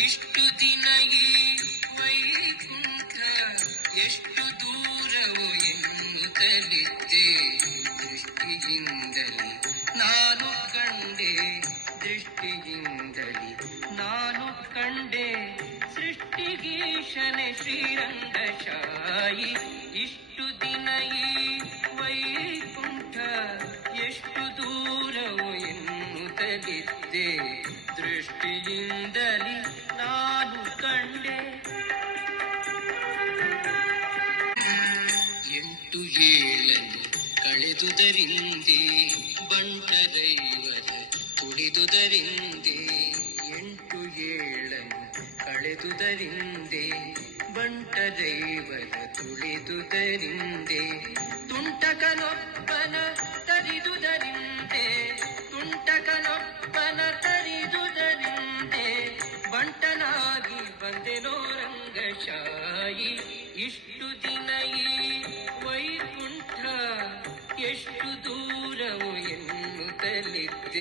ಇಷ್ಟು ದಿನ ಈ ವೈಕುಂಠ ಎಷ್ಟು ದೂರವೋ ಎನ್ನುತ್ತಲಿದ್ದೆ ದೃಷ್ಟಿಯಿಂದಲೇ ನಾನು ಕಂಡೆ ದೃಷ್ಟಿಯಿಂದಲೇ ನಾನು ಕಂಡೆ ಸೃಷ್ಟಿಗೀಶನೆ ಶ್ರೀರಂಗಶಾಯಿ ಇಷ್ಟು ದಿನ ಈ ವೈಕುಂಠ ಎಷ್ಟು ದೂರವೋ ಎನ್ನುತ್ತಲಿದ್ದೆ ದೃಷ್ಟಿಯಿಂದಲೇ ನಾನು ಕಂಡೆ 8 ಕಳೆದುದರಿಂದೆ ಬಂಟದೈವರ ತುಳಿದುದರಿಂದೆ 8 ಕಳೆದುದರಿಂದೆ ಬಂಟದೈವರ ತುಳಿದುದರಿಂದೆ ತುಂಟಕನೊಬ್ಬನ ತರಿದುದರಿಂದೆ ತುಂಟಕನೊಬ್ಬನ ತರಿದುದರಿಂದೆ ಬಂಟನಾಗಿ ಬಂದೆನೋ ರಂಗಶಾಯಿ ಇಷ್ಟು ದಿನ ಈ